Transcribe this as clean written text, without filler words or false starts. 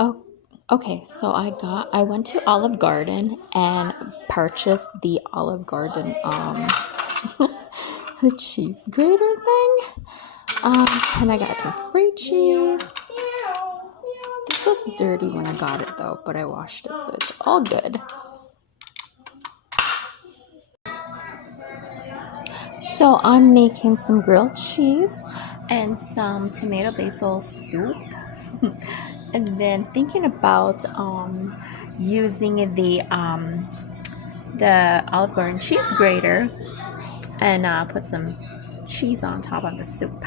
Oh, okay. So I went to Olive Garden and purchased the Olive Garden the cheese grater thing. And I got some free cheese. This was dirty when I got it though, but I washed it, so it's all good. So I'm making some grilled cheese and some tomato basil soup. And then thinking about using the Olive Garden cheese grater and put some cheese on top of the soup.